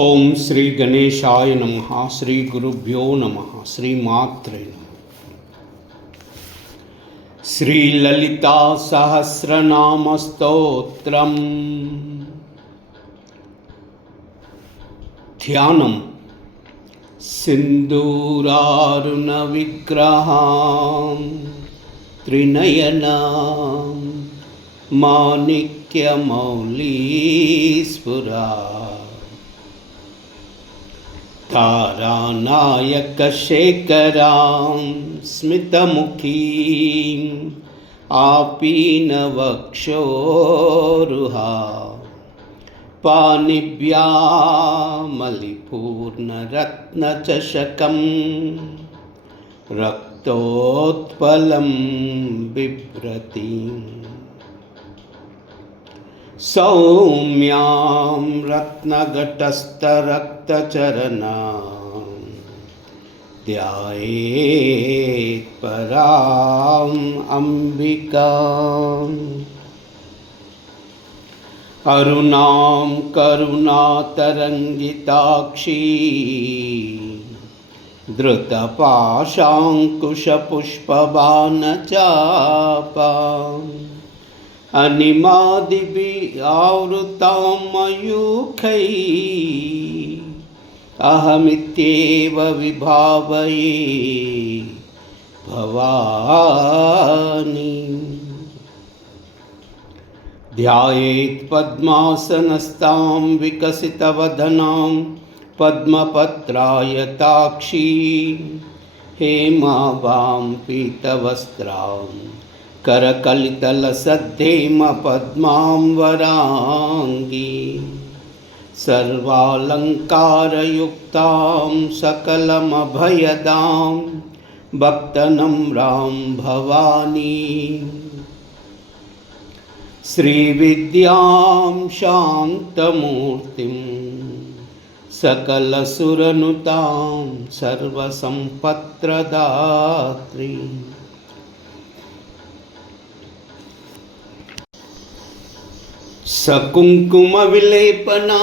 ఓం శ్రీ గణేశాయ నమః. శ్రీ గురుభ్యో నమః. శ్రీమాత్రే నమః. శ్రీ లలితా సహస్రనామ స్తోత్రం. ధ్యానం. సింధూరారుణ విగ్రహం త్రినయనం మాణిక్యమౌళీస్ఫురా तारानायकशेखरां स्मितमुखीं आपीनवक्षोरुहा पाणिभ्यामलिपूर्णरत्नचषकं रक्तोत्पलं बिभ्रतीम् सौम्यां रत्नघटस्थरक्तचरणां ध्यायेत् पराम् अम्बिकाम् अरुणां करुणातरङ्गिताक्षी धृतपाशाङ्कुशपुष्पबाणचापाम् अनिमादिभिः आवृतां मयूखैः अहमित्येव विभावये भवानी। ध्यायेत् पद्मासनस्तां विकसितवदनां पद्मपत्रायताक्षी हेमाभां पीतवस्त्रां करकलितलसद्धेम पद्मां वराङ्गी सर्वालङ्कारयुक्तां सकलमभयदां भक्तनम्रां भवानी। श्रीविद्यां शान्तमूर्तिं सकलसुरनुतां सर्वसम्पत्प्रदात्री सकुङ्कुमविलेपना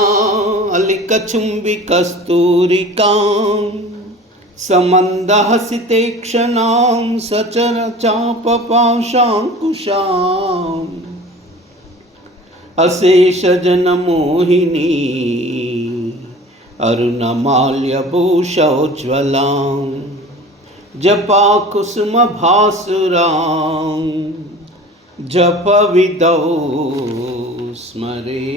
अलिकचुम्बिकस्तूरिकां समन्दहसितेक्षणां सचरचापपाशाङ्कुशाम् अशेषजनमोहिनी अरुणमाल्यभूषोज्ज्वलां जपाकुसुमभासुरां जपविदौ स्मरे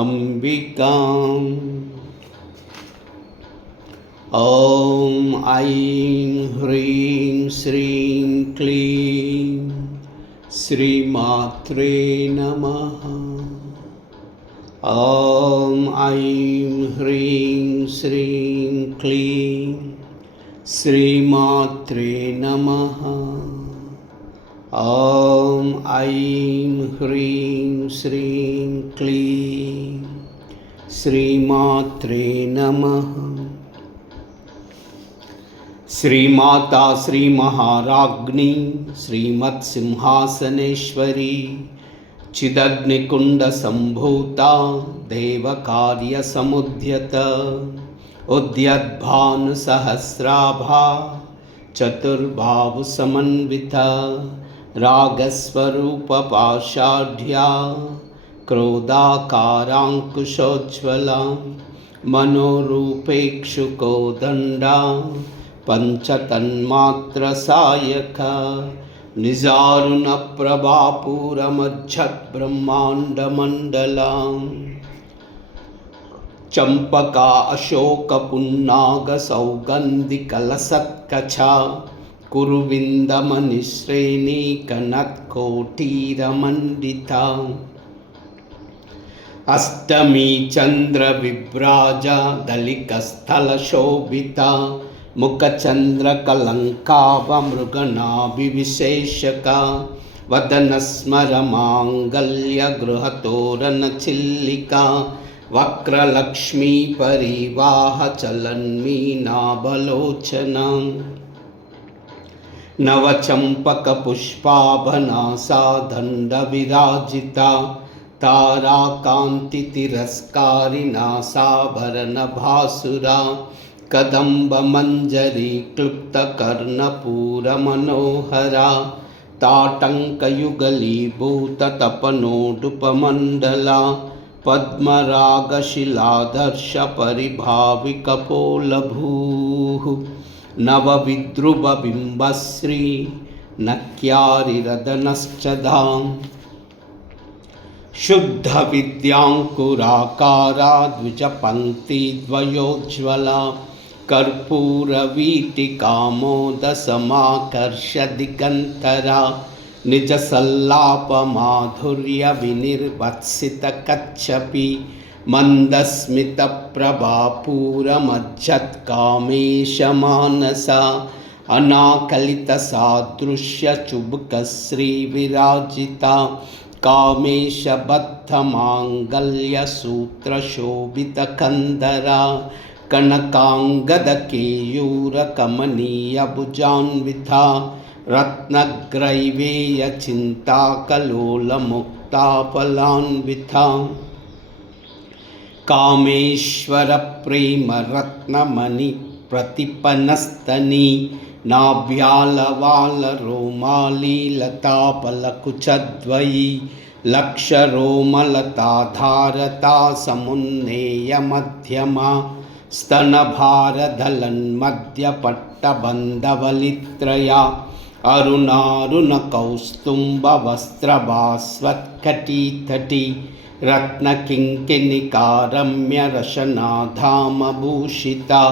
अम्बिकाम्। ॐ ऐं ह्रीं श्रीं क्लीं श्रीमात्रे नमः। ॐ ऐं ह्रीं श्रीं क्लीं श्रीमात्रे नमः। ॐ ऐं ह्रीं श्रीं क्लीं श्रीमात्रे नमः। श्रीमाता श्रीमहाराज्ञी श्रीमत्सिंहासनेश्वरी चिदग्निकुण्डसम्भूता देवकार्यसमुद्यत उद्यद्भानुसहस्राभा चतुर्बाहुसमन्विता रागस्वरूपपाषाढ्या क्रोधाकाराङ्कुशोज्ज्वला मनोरूपेक्षुकोदण्डा पञ्चतन्मात्रसायका निजारुणप्रभापूरमज्जद्ब्रह्माण्डमण्डलाम् चम्पका अशोकपुन्नागसौगन्धिकलसत्कचा कुरुविन्दमनिश्रेणीकनत्कोटीरमण्डिता अष्टमी चन्द्रविभ्राजा दलिकस्थलशोभिता मुखचन्द्रकलङ्काभमृगनाभिविशेषका वदनस्मरमाङ्गल्यगृहतोरणचिल्लिका वक्रलक्ष्मी परिवाहचलन्मीनाभलोचना नवचम्पकपुष्पाभनासा दण्डविराजिता ताराकान्तितिरस्कारिणा साभरणभासुरा कदम्बमञ्जरी क्लुप्तकर्णपूरमनोहरा ताटङ्कयुगलीभूततपनोडुपमण्डला पद्मरागशिलादर्शपरिभाविकपोलभूः नवविद्रुवबिम्बश्री नक्यारिरदनश्चदाम् शुद्धविद्याङ्कुराकारा द्विजपङ्क्तिद्वयोज्ज्वला कर्पूरवीटिकामोदसमाकर्षदिगन्तरा निजसल्लापमाधुर्यविनिर्वत्सितकच्छपि मन्दस्मितप्रभापूरमज्जत्कामेशमानसा अनाकलितसादृश्यचुबुकश्रीविराजिता कामेशबद्धमाङ्गल्यसूत्रशोभितकन्दरा कनकाङ्गदकेयूरकमनीयभुजान्विता रत्नग्रैवेयचिन्ताकलोलमुक्ताफलान्विता कामेश्वरप्रेमरत्नमणिप्रतिपनस्तनी नाभ्यालवालरोमालीलतापलकुचद्वयी लक्षरोमलताधारता समुन्नेयमध्यमा स्तनभारदलन्मध्यपट्टबन्धवलित्रया अरुणारुणकौस्तुम्बवस्त्रभास्वत्कटीतटी रत्नकिङ्किणिकारम्यरशनाधामभूषिता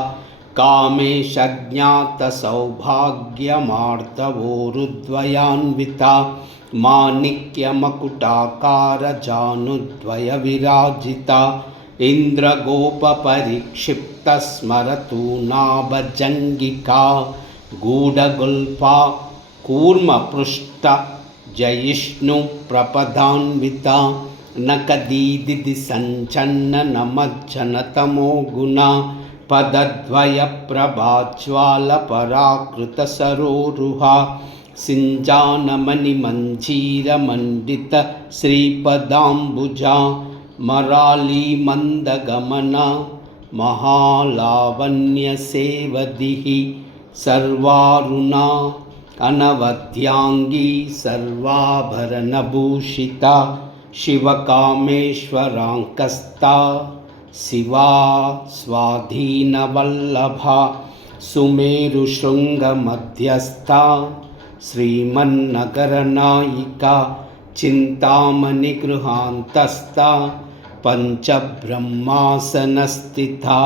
कामेशज्ञातसौभाग्यमार्दवोरुद्वयान्विता माणिक्यमकुटाकारजानुद्वयविराजिता इन्द्रगोपपरिक्षिप्तस्मरतूनाभजङ्गिका गूढगुल्फा कूर्मपृष्ठजयिष्णुप्रपदान्विता नकदीदिति सञ्चन्ननमज्जनतमो गुणा पदद्वयप्रभाज्वालपराकृतसरोरुहा सिञ्जानमणिमञ्जीरमण्डितश्रीपदाम्बुजा मरालीमन्दगमना महालावण्यसेवदिः सर्वारुणा अनवद्याङ्गी सर्वाभरणभूषिता शिवकामेश्वराङ्कस्ता शिवा स्वाधीनवल्लभा सुमेरुशृङ्गमध्यस्था श्रीमन्नगरनायिका चिन्तामणिगृहान्तस्था पञ्चब्रह्मासनस्थिता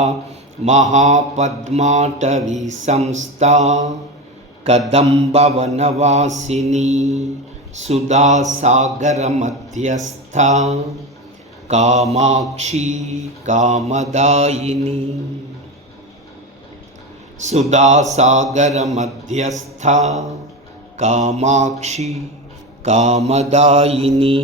महापद्माटवीसंस्था कदम्बवनवासिनी सुधासागरमध्यस्था कामाक्षी कामदायिनी सुधासागरमध्यस्था कामाक्षी कामदायिनी।